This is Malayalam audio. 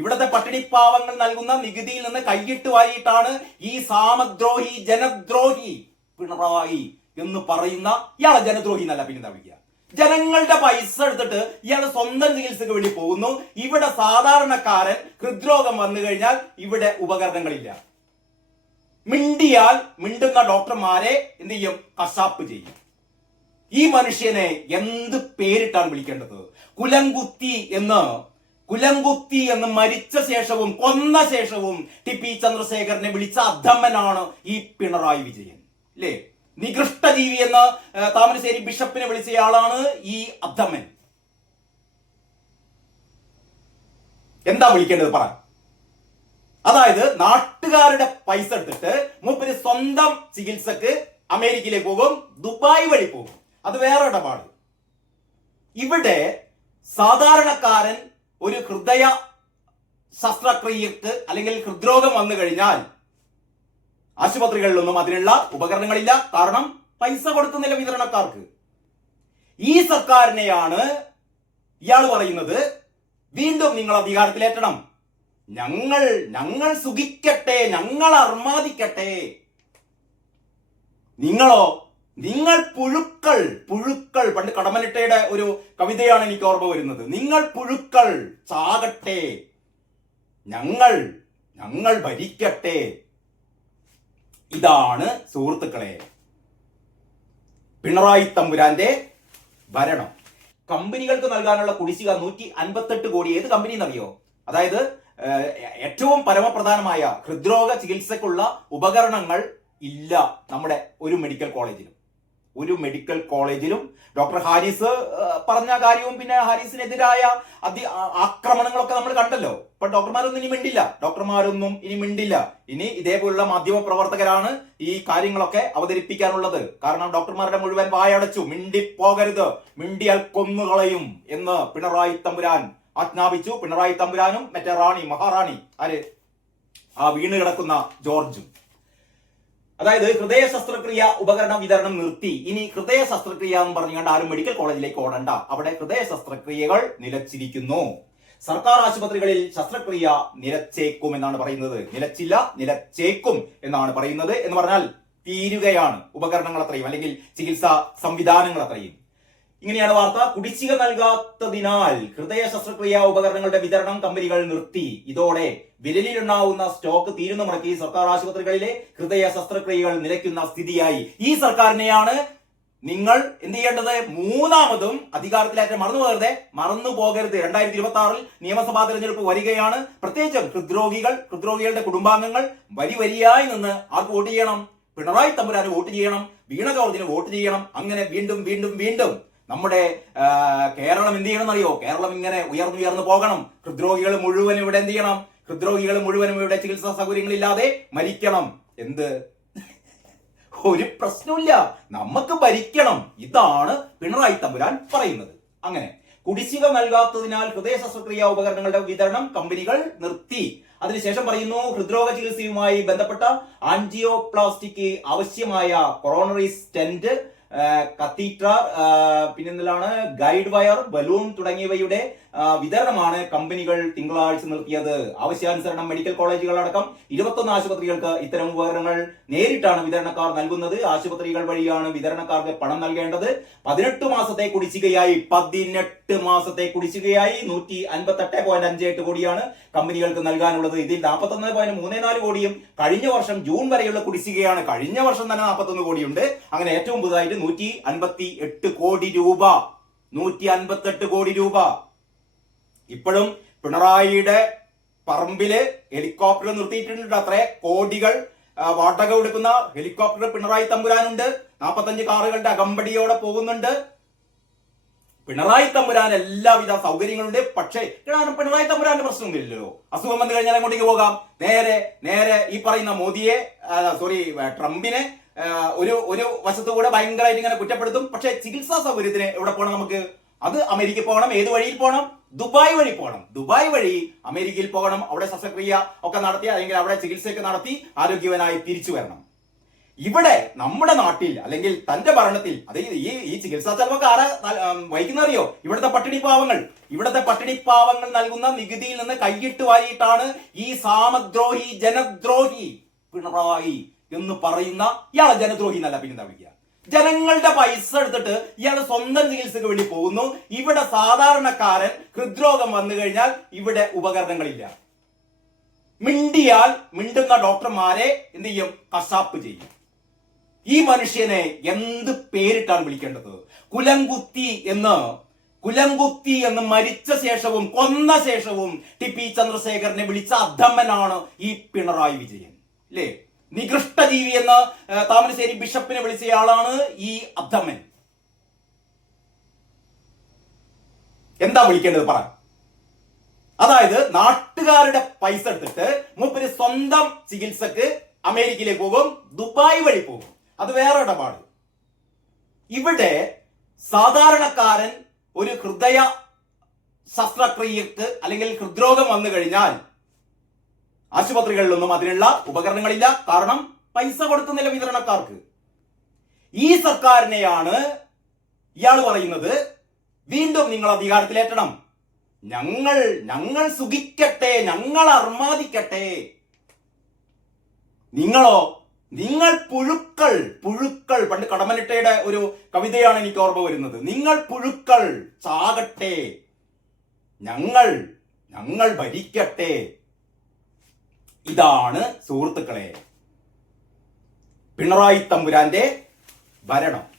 ഇവിടുത്തെ പട്ടിണിപ്പാവങ്ങൾ നൽകുന്ന നികുതിയിൽ നിന്ന് കൈയിട്ട് വാരിയിട്ടാണ് ഈ സാമദ്രോഹി ജനദ്രോഹി പിണറായി എന്ന് പറയുന്ന ഇയാളെ ജനദ്രോഹി എന്നല്ല പിന്നെന്താ വിളിക്കുക. ജനങ്ങളുടെ പൈസ എടുത്തിട്ട് ഇയാൾ സ്വന്തം ചികിത്സക്ക് വേണ്ടി പോകുന്നു. ഇവിടെ സാധാരണക്കാരൻ ഹൃദ്രോഗം വന്നു കഴിഞ്ഞാൽ ഇവിടെ ഉപകരണങ്ങളില്ല. മിണ്ടിയാൽ മിണ്ടുന്ന ഡോക്ടർമാരെ എന്ത് ചെയ്യും? കശാപ്പ് ചെയ്യും. ഈ മനുഷ്യനെ എന്ത് പേരിട്ടാണ് വിളിക്കേണ്ടത്? കുലംകുത്തി എന്ന് മരിച്ച ശേഷവും കൊന്ന ശേഷവും ടി.പി. ചന്ദ്രശേഖരനെ വിളിച്ച അധമ്മനാണ് ഈ പിണറായി വിജയൻ, അല്ലേ? നികൃഷ്ടജീവി എന്ന് താമരശ്ശേരി ബിഷപ്പിനെ വിളിച്ചയാളാണ് ഈ അധമ്മൻ. എന്താ വിളിക്കേണ്ടത് പറ? അതായത് നാട്ടുകാരുടെ പൈസ എടുത്തിട്ട് മൂപ്പര് സ്വന്തം ചികിത്സക്ക് അമേരിക്കയിലേക്ക് പോകും, ദുബായ് വഴി പോകും. അത് വേറെ ഇടപാട്. ഇവിടെ സാധാരണക്കാരൻ ഒരു ഹൃദയ ശസ്ത്രക്രിയക്ക് അല്ലെങ്കിൽ ഹൃദ്രോഗം വന്നു കഴിഞ്ഞാൽ ആശുപത്രികളിലൊന്നും അതിനുള്ള ഉപകരണങ്ങളില്ല. കാരണം പൈസ കൊടുക്കുന്നില്ല വിതരണക്കാർക്ക്. ഈ സർക്കാരിനെയാണ് ഇയാൾ പറയുന്നത് വീണ്ടും നിങ്ങൾ അധികാരത്തിലേറ്റണം, ഞങ്ങൾ സുഖിക്കട്ടെ, ഞങ്ങൾ അർമാദിക്കട്ടെ. നിങ്ങൾ പുഴുക്കൾ. പണ്ട് കടമ്മനിട്ടയുടെ ഒരു കവിതയാണ് എനിക്ക് ഓർമ്മ വരുന്നത്. നിങ്ങൾ പുഴുക്കൾ ചാകട്ടെ, ഞങ്ങൾ ഭരിക്കട്ടെ. ഇതാണ് സുഹൃത്തുക്കളെ പിണറായി തമ്പുരാന്റെ ഭരണം. കമ്പനികൾക്ക് നൽകാനുള്ള കുടിശ്ശിക 158 കോടി. ഏത് കമ്പനി എന്നറിയോ? അതായത് ഏറ്റവും പരമപ്രധാനമായ ഹൃദ്രോഗ ചികിത്സക്കുള്ള ഉപകരണങ്ങൾ ഇല്ല നമ്മുടെ ഒരു മെഡിക്കൽ കോളേജിലും. ഡോക്ടർ ഹാരിസ് പറഞ്ഞ കാര്യവും പിന്നെ ഹാരിസിനെതിരായ ആക്രമണങ്ങളൊക്കെ നമ്മൾ കണ്ടല്ലോ. ഇപ്പൊ ഡോക്ടർമാരൊന്നും ഇനി മിണ്ടില്ല. ഇനി ഇതേപോലുള്ള മാധ്യമ പ്രവർത്തകരാണ് ഈ കാര്യങ്ങളൊക്കെ അവതരിപ്പിക്കാനുള്ളത്. കാരണം ഡോക്ടർമാരുടെ മുഴുവൻ വായടച്ചു. മിണ്ടിപ്പോകരുത്, മിണ്ടിയാൽ കൊന്നുകളയും എന്ന് പിണറായി തമ്പുരാൻ ആജ്ഞാപിച്ചു. പിണറായി തമ്പുരാനും മറ്റേ മഹാറാണി ആ വീണ് കിടക്കുന്ന ജോർജും. അതായത് ഹൃദയ ശസ്ത്രക്രിയ ഉപകരണ വിതരണം നിർത്തി. ഇനി ഹൃദയ ശസ്ത്രക്രിയ എന്ന് പറഞ്ഞുകൊണ്ട് ആരും മെഡിക്കൽ കോളേജിലേക്ക് ഓടണ്ട. അവിടെ ഹൃദയ ശസ്ത്രക്രിയകൾ നിലച്ചിരിക്കുന്നു. സർക്കാർ ആശുപത്രികളിൽ ശസ്ത്രക്രിയ നിലച്ചേക്കും എന്നാണ് പറയുന്നത്. നിലച്ചേക്കും എന്നാണ് പറയുന്നത്. എന്ന് പറഞ്ഞാൽ തീരുകയാണ് ഉപകരണങ്ങൾ അത്രയും, അല്ലെങ്കിൽ ചികിത്സാ സംവിധാനങ്ങൾ അത്രയും. ഇങ്ങനെയാണ് വാർത്ത. കുടിശ്ശിക നൽകാത്തതിനാൽ ഹൃദയ ശസ്ത്രക്രിയ ഉപകരണങ്ങളുടെ വിതരണം കമ്പനികൾ നിർത്തി. ഇതോടെ വിരലിലുണ്ടാവുന്ന സ്റ്റോക്ക് തീരുന്ന മുറയ്ക്ക് സർക്കാർ ആശുപത്രികളിലെ ഹൃദയ ശസ്ത്രക്രിയകൾ നിലയ്ക്കുന്ന സ്ഥിതിയായി. ഈ സർക്കാരിനെയാണ് നിങ്ങൾ എന്ത് ചെയ്യേണ്ടത്? മൂന്നാമതും അധികാരത്തിലേറ്റ മറന്നു പോകരുത്. 2026 നിയമസഭാ തെരഞ്ഞെടുപ്പ് വരികയാണ്. പ്രത്യേകിച്ചും ഹൃദ്രോഗികളുടെ കുടുംബാംഗങ്ങൾ വരിയായി നിന്ന് ആർക്ക് വോട്ട് ചെയ്യണം? പിണറായി തമ്പുരാന് വോട്ട് ചെയ്യണം, വീണ ജോർജിന് വോട്ട് ചെയ്യണം. അങ്ങനെ വീണ്ടും നമ്മുടെ കേരളം എന്ത് ചെയ്യണം എന്നറിയോ? കേരളം ഇങ്ങനെ ഉയർന്നു പോകണം. ഹൃദ്രോഗികൾ മുഴുവനും ഇവിടെ എന്ത് ചെയ്യണം? ഇവിടെ ചികിത്സാ സൗകര്യങ്ങളില്ലാതെ മരിക്കണം. എന്ത്? ഒരു പ്രശ്നമില്ല, നമുക്ക് ഭരിക്കണം. ഇതാണ് പിണറായി തമ്പുരാൻ പറയുന്നത്. അങ്ങനെ കുടിശ്ശിക നൽകാത്തതിനാൽ ഹൃദയ ശസ്ത്രക്രിയ ഉപകരണങ്ങളുടെ വിതരണം കമ്പനികൾ നിർത്തി. അതിനുശേഷം പറയുന്നു, ഹൃദ്രോഗ ചികിത്സയുമായി ബന്ധപ്പെട്ട ആൻജിയോപ്ലാസ്റ്റിക്ക് ആവശ്യമായ കൊറോണറി സ്റ്റെന്റ്, കത്തീറ്റർ, പിന്നെന്താണ് ഗൈഡ് വയർ, ബലൂൺ തുടങ്ങിയവയുടെ വിതരണമാണ് കമ്പനികൾ തിങ്കളാഴ്ച നിർത്തിയത്. ആവശ്യാനുസരണം മെഡിക്കൽ കോളേജുകൾ അടക്കം 21 ആശുപത്രികൾക്ക് ഇത്തരം ഉപകരണങ്ങൾ നേരിട്ടാണ് വിതരണക്കാർ നൽകുന്നത്. ആശുപത്രികൾ വഴിയാണ് വിതരണക്കാർക്ക് പണം നൽകേണ്ടത്. 18 മാസത്തെ കുടിശ്ശികയായി 158.58 കോടിയാണ് കമ്പനികൾക്ക് നൽകാനുള്ളത്. ഇതിൽ 41.34 കോടിയും കഴിഞ്ഞ വർഷം ജൂൺ വരെയുള്ള കുടിശ്ശികയാണ്. കഴിഞ്ഞ വർഷം തന്നെ 41 കോടിയുണ്ട്. അങ്ങനെ ഏറ്റവും പുതുതായിട്ട് 158 കോടി രൂപ. ഇപ്പോഴും പിണറായിയുടെ പറമ്പില് ഹെലികോപ്റ്റർ നിർത്തിയിട്ടുണ്ട്. അത്രേ കോടികൾ വാടക കൊടുക്കുന്ന ഹെലികോപ്റ്റർ പിണറായി തമ്പുരാനുണ്ട്. 45 കാറുകളുടെ അകമ്പടിയോടെ പോകുന്നുണ്ട്. പിണറായി തമ്പുരാൻ എല്ലാവിധ സൗകര്യങ്ങളുണ്ട്. പക്ഷേ പിണറായി തമ്പുരാന്റെ പ്രശ്നമൊന്നുമില്ലല്ലോ. അസുഖം വന്നു കഴിഞ്ഞാൽ അങ്ങോട്ടേക്ക് പോകാം. നേരെ ഈ പറയുന്ന ട്രംപിനെ ഒരു വശത്തുകൂടെ ഭയങ്കരമായിട്ട് ഇങ്ങനെ കുറ്റപ്പെടുത്തും. പക്ഷെ ചികിത്സാ സൗകര്യത്തിന് എവിടെ പോകണം? നമുക്ക് അത് അമേരിക്കയിൽ പോകണം. ഏത് വഴിയിൽ പോകണം? ദുബായ് വഴി പോകണം. ദുബായ് വഴി അമേരിക്കയിൽ പോകണം. അവിടെ ശസ്ത്രക്രിയ ഒക്കെ നടത്തി, അല്ലെങ്കിൽ അവിടെ ചികിത്സയൊക്കെ നടത്തി ആരോഗ്യവാനായി തിരിച്ചു വരണം. ഇവിടെ നമ്മുടെ നാട്ടിൽ അല്ലെങ്കിൽ തന്റെ ഭരണത്തിൽ അത് ഈ ചികിത്സാ ചെലവൊക്കെ ആരാ വഹിക്കുന്നറിയോ? ഇവിടുത്തെ പട്ടിണിപ്പാവങ്ങൾ നൽകുന്ന നികുതിയിൽ നിന്ന് കൈയിട്ട് വാരിയിട്ടാണ് ഈ സാമദ്രോഹി ജനദ്രോഹി പിണറായി എന്ന് പറയുന്ന ഇയാളെ ജനദ്രോഹി എന്നല്ല പിന്നെന്താ വിളിക്കുക? ജനങ്ങളുടെ പൈസ എടുത്തിട്ട് ഇയാൾ സ്വന്തം ചികിത്സക്ക് വേണ്ടി പോകുന്നു. ഇവിടെ സാധാരണക്കാരൻ ഹൃദ്രോഗം വന്നു കഴിഞ്ഞാൽ ഇവിടെ ഉപകരണങ്ങളില്ല. മിണ്ടുന്ന ഡോക്ടർമാരെ എന്ത് ചെയ്യും? കശാപ്പ് ചെയ്യും. ഈ മനുഷ്യനെ എന്ത് പേരിട്ടാണ് വിളിക്കേണ്ടത്? കുലംകുത്തി എന്ന് മരിച്ച ശേഷവും കൊന്ന ശേഷവും ടി.പി. ചന്ദ്രശേഖരനെ വിളിച്ച അധമനാണ് ഈ പിണറായി വിജയൻ, അല്ലേ? നികൃഷ്ടജീവി എന്ന് താമരശ്ശേരി ബിഷപ്പിനെ വിളിച്ചയാളാണ് ഈ അധമൻ. എന്താ വിളിക്കേണ്ടത് പറ? അതായത് നാട്ടുകാരുടെ പൈസ എടുത്തിട്ട് മൂപ്പര് സ്വന്തം ചികിത്സക്ക് അമേരിക്കയിലേക്ക് പോകും, ദുബായ് വഴി പോകും. അത് വേറെ ഇടപാട്. ഇവിടെ സാധാരണക്കാരൻ ഒരു ഹൃദയ ശസ്ത്രക്രിയക്ക് അല്ലെങ്കിൽ ഹൃദ്രോഗം വന്നു കഴിഞ്ഞാൽ ആശുപത്രികളിലൊന്നും അതിനുള്ള ഉപകരണങ്ങളില്ല. കാരണം പൈസ കൊടുക്കുന്നില്ല വിതരണക്കാർക്ക്. ഈ സർക്കാരിനെയാണ് ഇയാൾ പറയുന്നത് വീണ്ടും നിങ്ങൾ അധികാരത്തിലേറ്റണം, ഞങ്ങൾ സുഖിക്കട്ടെ, ഞങ്ങൾ അർമാദിക്കട്ടെ. നിങ്ങൾ പുഴുക്കൾ. പണ്ട് കടമ്മനിട്ടയുടെ ഒരു കവിതയാണ് എനിക്ക് ഓർമ്മ വരുന്നത്. നിങ്ങൾ പുഴുക്കൾ ചാകട്ടെ, ഞങ്ങൾ ഭരിക്കട്ടെ. ഇതാണ് സുഹൃത്തുക്കളെ പിണറായി തമ്പുരാന്റെ ഭരണം.